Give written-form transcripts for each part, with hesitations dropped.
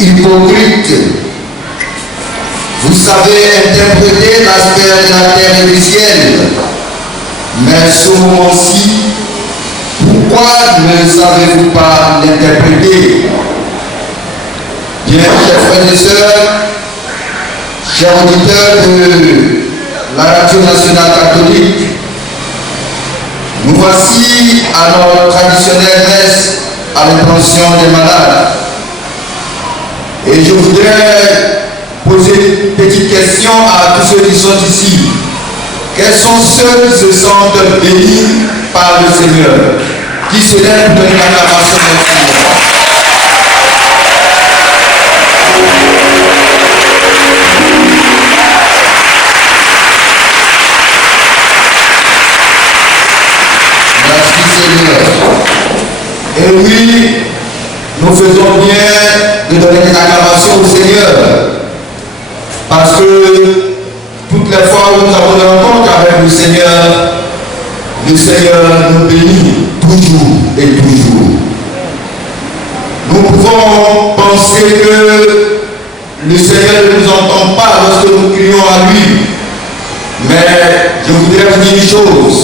hypocrites. Vous savez interpréter l'aspect de la terre et du ciel, mais ce moment-ci, pourquoi ne savez-vous pas l'interpréter? Bien, chers frères et sœurs, chers auditeurs de la radio nationale catholique, nous voici à notre traditionnelle messe à l'intention des malades. Et je voudrais poser une petite question à tous ceux qui sont ici. Quels sont ceux qui se sentent bénis par le Seigneur, qui se lèvent pour donner l'acclamation au Seigneur? Merci Seigneur. Et oui, nous faisons bien de donner des acclamations au Seigneur, parce que toutes les fois où nous avons des rencontres avec le Seigneur nous bénit toujours et toujours. Nous pouvons penser que le Seigneur ne nous entend pas lorsque nous crions à lui, mais je voudrais vous dire une chose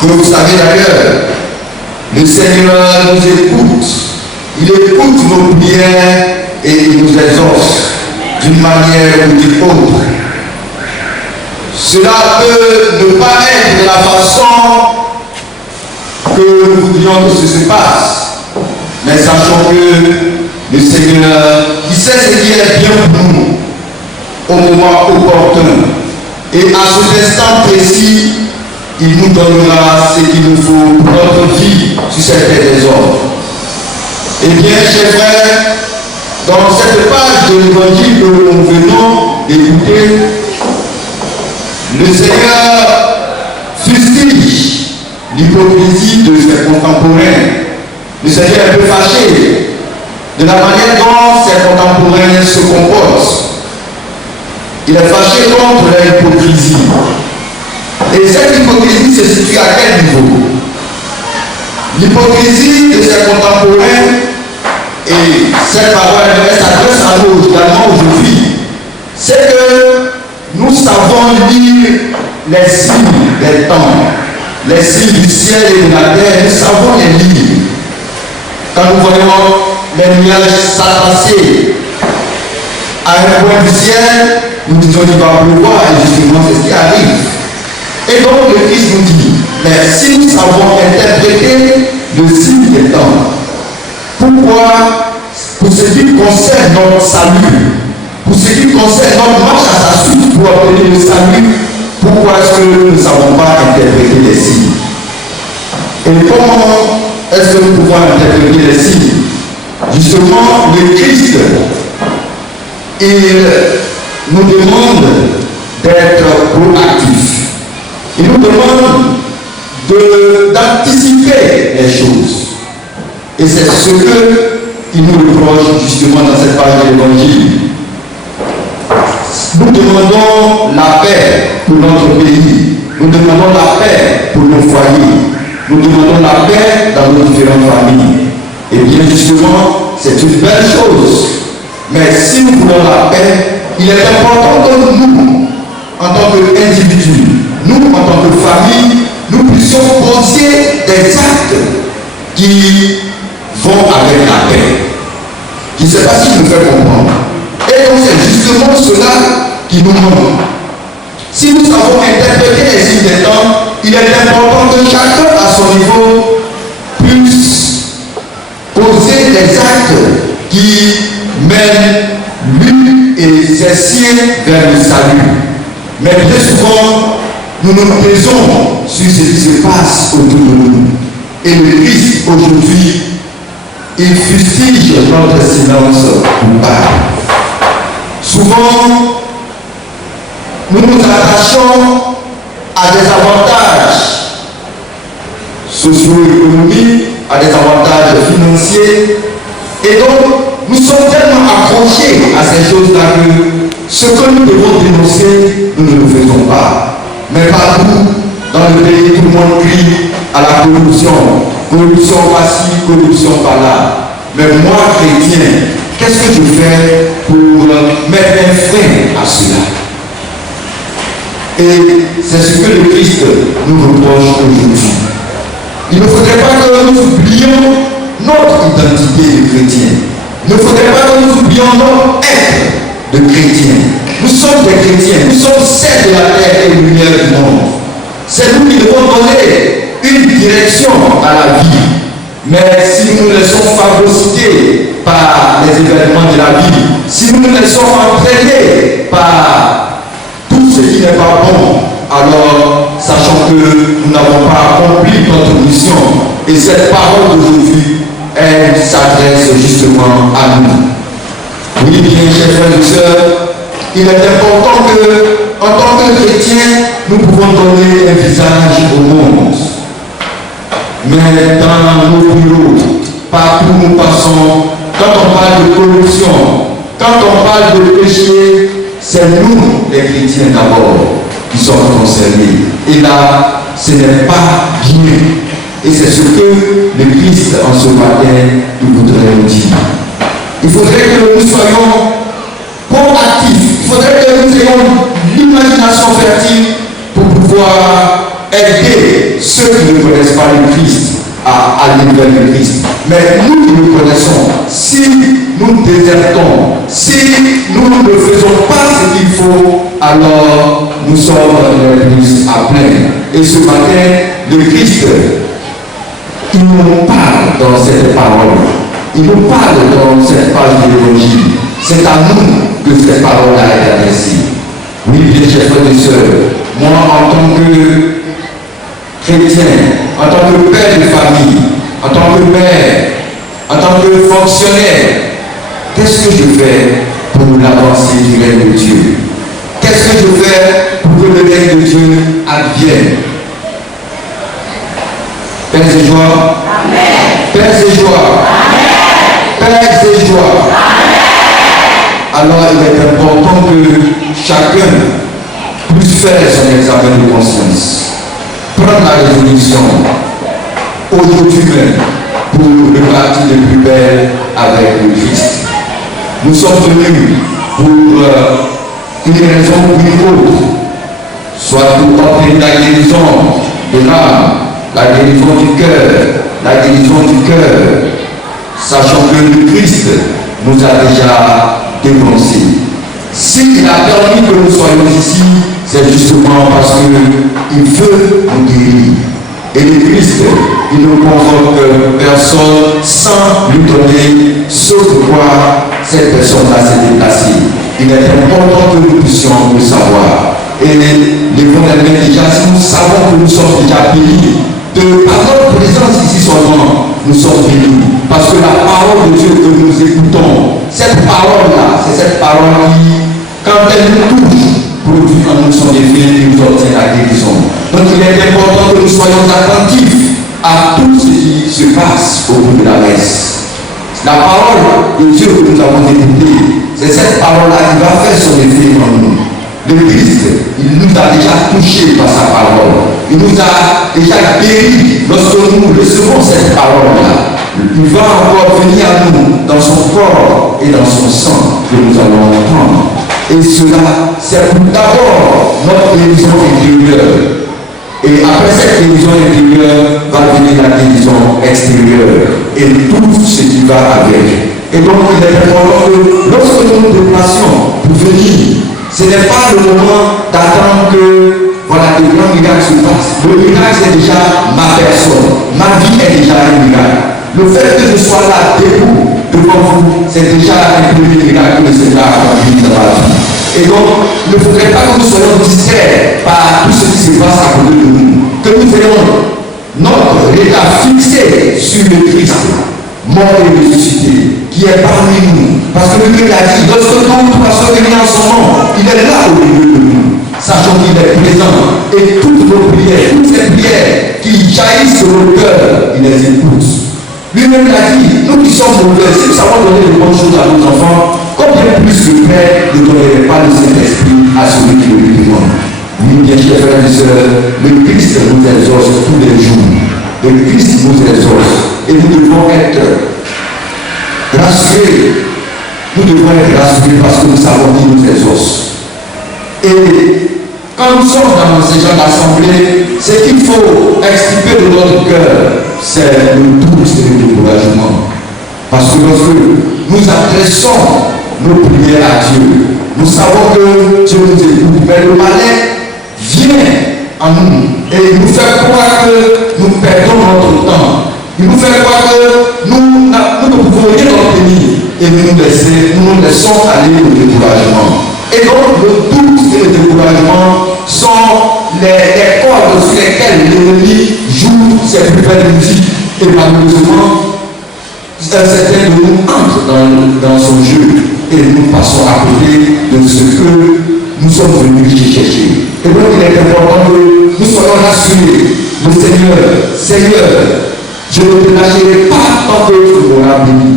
que vous savez d'ailleurs. Le Seigneur nous écoute, il écoute nos prières et il nous exauce d'une manière ou d'une autre. Cela peut ne pas être de la façon que nous voudrions que ce se passe, mais sachons que le Seigneur, il sait ce qui est bien pour nous au moment opportun, et à cet instant précis, il nous donnera ce qu'il nous faut pour notre vie sur cette terre des hommes. Eh bien, chers frères, dans cette page de l'évangile que nous venons d'écouter, le Seigneur fustige l'hypocrisie de ses contemporains. Le Seigneur est un peu fâché de la manière dont ses contemporains se comportent. Il est fâché contre leur hypocrisie. Et cette hypocrisie se situe à quel niveau? L'hypocrisie de ses contemporains, et cette parole s'adresse à nous également aujourd'hui, c'est que nous savons lire les signes des temps, les signes du ciel et de la terre, nous savons les lire. Quand nous voyons les nuages s'attacher à un point du ciel, nous disons qu'il va pleuvoir, et justement c'est ce qui arrive. Et donc le Christ nous dit, mais si nous savons interpréter le signe des temps, pourquoi, pour ce qui concerne notre salut, pour ce qui concerne notre marche à sa suite pour obtenir le salut, pourquoi est-ce que nous ne savons pas interpréter les signes? Et comment est-ce que nous pouvons interpréter les signes? Justement, le Christ, il nous demande d'être proactifs. Il nous demande d'anticiper les choses. Et c'est ce qu'il nous reproche justement dans cette page de l'Évangile. Nous demandons la paix pour notre pays. Nous demandons la paix pour nos foyers. Nous demandons la paix dans nos différentes familles. Et bien justement, c'est une belle chose. Mais si nous voulons la paix, il est important que nous, en tant qu'individus, nous, en tant que famille, nous puissions poser des actes qui vont avec la paix. Je ne sais pas si je me fais comprendre. Et donc c'est justement cela qui nous manque. Si nous savons interpréter les signes des temps, il est important que chacun à son niveau puisse poser des actes qui mènent lui et ses siens vers le salut. Mais bien souvent, nous nous taisons sur ce qui se passe autour de nous. Et le Christ aujourd'hui, il fustige notre silence coupable. Souvent, nous nous attachons à des avantages socio-économiques, à des avantages financiers, et donc nous sommes tellement accrochés à ces choses-là que ce que nous devons dénoncer, nous ne le faisons pas. Mais partout, dans le pays, tout le monde crie à la corruption. Corruption par-ci, corruption par-là. Mais moi, chrétien, Qu'est-ce que je fais pour mettre un frein à cela? Et c'est ce que le Christ nous reproche aujourd'hui. Il ne faudrait pas que nous oublions notre identité de chrétien. Il ne faudrait pas que nous oublions notre être de chrétien. Nous sommes des chrétiens, nous sommes celles de la terre et lumière du monde. C'est nous qui devons donner une direction à la vie. Mais si nous nous laissons phagocyter par les événements de la vie, si nous nous laissons entraîner par tout ce qui n'est pas bon, alors sachant que nous n'avons pas accompli notre mission, et cette parole d'aujourd'hui, elle s'adresse justement à nous. Oui, bien, chers frères et sœurs, il est important que, en tant que chrétiens, nous pouvons donner un visage au monde. Mais dans nos bureaux, partout où nous passons, quand on parle de corruption, quand on parle de péché, c'est nous, les chrétiens d'abord, qui sommes concernés. Et là, ce n'est pas bien. Et c'est ce que le Christ, en ce matin, nous voudrait nous dire. Il faudrait que nous soyons proactifs. Il faudrait que nous ayons l'imagination fertile pour pouvoir aider ceux qui ne connaissent pas le Christ à aller vers le Christ. Mais nous qui le connaissons, si nous désertons, si nous ne faisons pas ce qu'il faut, alors nous sommes dans l'église à plein. Et ce matin, le Christ, il nous parle dans cette parole. Il nous parle dans cette page de l'évangile. C'est à nous que cette parole a été adressée. Oui, bien chers frères et sœurs, moi en tant que chrétien, en tant que père de famille, en tant que mère, en tant que fonctionnaire, qu'est-ce que je fais pour l'avancée du règne de Dieu? Qu'est-ce que je fais pour que le règne de Dieu advienne? Père et joie. Père et joie. Père et joie. Alors il est important que chacun puisse faire son examen de conscience. Prendre la résolution aujourd'hui même pour repartir de plus belle avec le Christ. Nous sommes venus pour une raison ou une autre, soit pour obtenir la guérison de l'âme, la guérison du cœur, la guérison du cœur, sachant que le Christ nous a déjà dénoncés. S'il a permis que nous soyons ici, c'est justement parce qu'il veut nous guérir. Et le Christ, il ne convoque personne sans lui donner ce pourquoi cette personne-là s'est déplacée. Il est important que nous puissions le savoir. Et l'évangile déjà, si nous savons que nous sommes déjà bénis, par notre présence ici seulement, nous sommes bénis. Parce que la parole de Dieu que nous écoutons, cette parole-là, c'est cette parole qui, quand elle nous touche, produit en nous son effet et nous obtient la guérison. Donc il est important que nous soyons attentifs à tout ce qui se passe au bout de la messe. La parole de Dieu que nous avons écoutée, c'est cette parole-là qui va faire son effet en nous. Le Christ, il nous a déjà touchés par sa parole. Il nous a déjà guéris lorsque nous recevons cette parole-là. Il va encore venir à nous dans son corps et dans son sang que nous allons prendre. Et cela, c'est pour d'abord notre guérison intérieure. Et après cette guérison intérieure, va venir la guérison extérieure. Et tout ce qui va avec. Et donc, il est important que lorsque nous nous déplaçons pour venir, ce n'est pas le moment d'attendre que voilà, le grand miracle se passe. Le miracle, c'est déjà ma personne. Ma vie est déjà un miracle. Le fait que je sois là debout devant vous, c'est déjà un premier miracle que le Seigneur a accompli dans ma vie. Et donc, il ne faudrait pas que nous soyons distraits par tout ce qui se passe à côté de nous. Que nous ayons notre regard fixé sur le Christ, mort et ressuscité, qui est parmi nous. Parce que lui l'a dit, lorsque nous passons en son nom, il est là au milieu de nous. Sachant qu'il est présent. Et toutes nos prières, toutes ces prières qui jaillissent de nos cœurs, il les écoute. Lui-même l'a dit, nous qui sommes mauvais, si nous savons donner de bonnes choses à nos enfants, combien plus le Père ne donnerait pas le Saint-Esprit à celui qui le lui demande. Oui, bien chers frères et sœurs, le Christ nous exauce tous les jours. Le Christ nous exauce. Et nous devons être rassurés nous devons être rassurés parce que nous savons qui nous exauce. Et quand nous sommes dans ces gens d'assemblée, ce qu'il faut extirper de notre cœur, c'est le doute et le découragement. Parce que lorsque nous adressons nos prières à Dieu, nous savons que Dieu nous écoute, mais le malin vient en nous et il nous fait croire que nous perdons notre temps. Il nous fait croire que nous ne pouvons rien obtenir et nous nous laissons aller au découragement. Et donc le doute et le découragement sont les cordes sur lesquelles l'ennemi joue ses plus belles musiques. Et malheureusement, certains de nous entrent dans son jeu et nous passons à côté de ce que nous sommes venus chercher. Et donc il est important que nous soyons rassurés. Le Seigneur, je ne te lâcherai pas tant que tu m'auras béni.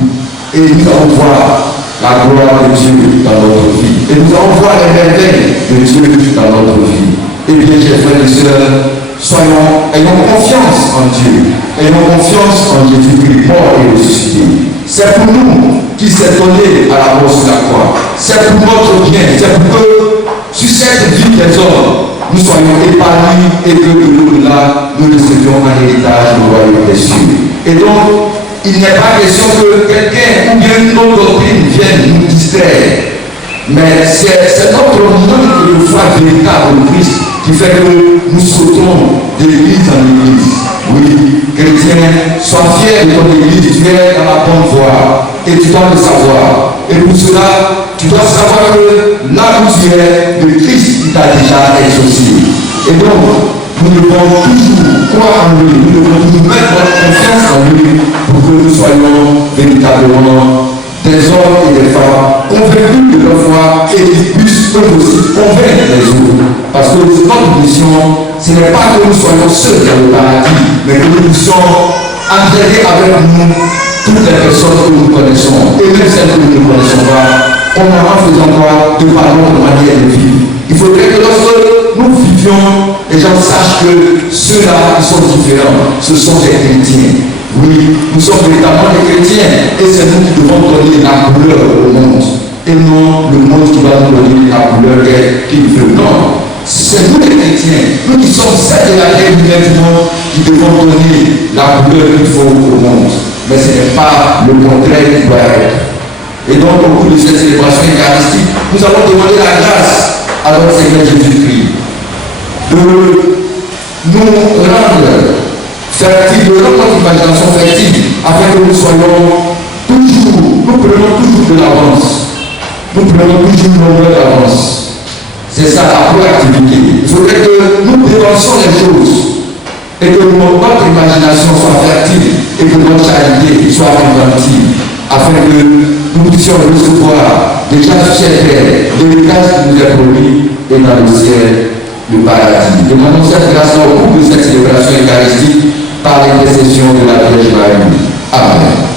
Et nous allons voir la gloire de Dieu dans notre vie. Et nous allons voir les merveilles de Dieu dans notre vie. Et bien, chers frères et sœurs, ayons confiance en Dieu. Ayons confiance en Jésus-Christ, mort et ressuscité. C'est pour nous qui s'est donné à la mort sur la croix. C'est pour notre bien. C'est pour que, sur cette vie des hommes, nous soyons épargnés et que de l'au-delà, nous recevions un héritage du royaume des cieux. Et donc, il n'est pas question que quelqu'un ou bien une autre doctrine vienne nous distraire. Mais c'est notre manque de foi véritable au Christ qui fait que nous sautons d'église en église. Oui, chrétien, sois fier de ton église, tu es dans la bonne voie et tu dois le savoir. Et pour cela, tu dois savoir que là où tu es, le Christ t'a déjà exaucé. Et donc, nous devons toujours croire en lui, nous devons toujours mettre notre confiance en lui pour que nous soyons véritablement des hommes et des femmes convaincus de leur foi et qui puissent eux aussi convaincre les autres. Parce que notre mission, ce n'est pas que nous soyons seuls dans le paradis, mais que nous puissions entraîner avec nous toutes les personnes que nous connaissons et même celles que nous ne connaissons pas, en faisant quoi de par notre manière de vivre. Il faudrait que lorsque nous vivions, les gens sachent que ceux-là qui sont différents, ce sont des chrétiens. Oui, nous sommes véritablement des chrétiens et c'est nous qui devons donner la couleur au monde. Et non le monde qui va nous donner la couleur qu'il veut. Non, c'est nous les chrétiens, nous qui sommes celles de la lumière du monde qui devons donner la couleur qu'il faut au monde. Mais ce n'est pas le contraire qui doit être. Et donc au cours de cette célébration eucharistique, nous allons demander la grâce à notre Seigneur Jésus-Christ de nous rendre fertile, de rendre notre imagination fertile, afin que nous soyons toujours, nous prenons toujours de l'avance. Nous prenons toujours une longueur d'avance. C'est ça la proactivité. Il faudrait que nous dépensions les choses et que notre imagination soit fertile et que notre charité soit inventive, afin que nous puissions recevoir déjà sur cette terre l'héritage qui nous est promis et dans le ciel, le paradis. Demandons cette grâce au cours de cette célébration eucharistique par l'intercession de la Vierge Marie. Amen.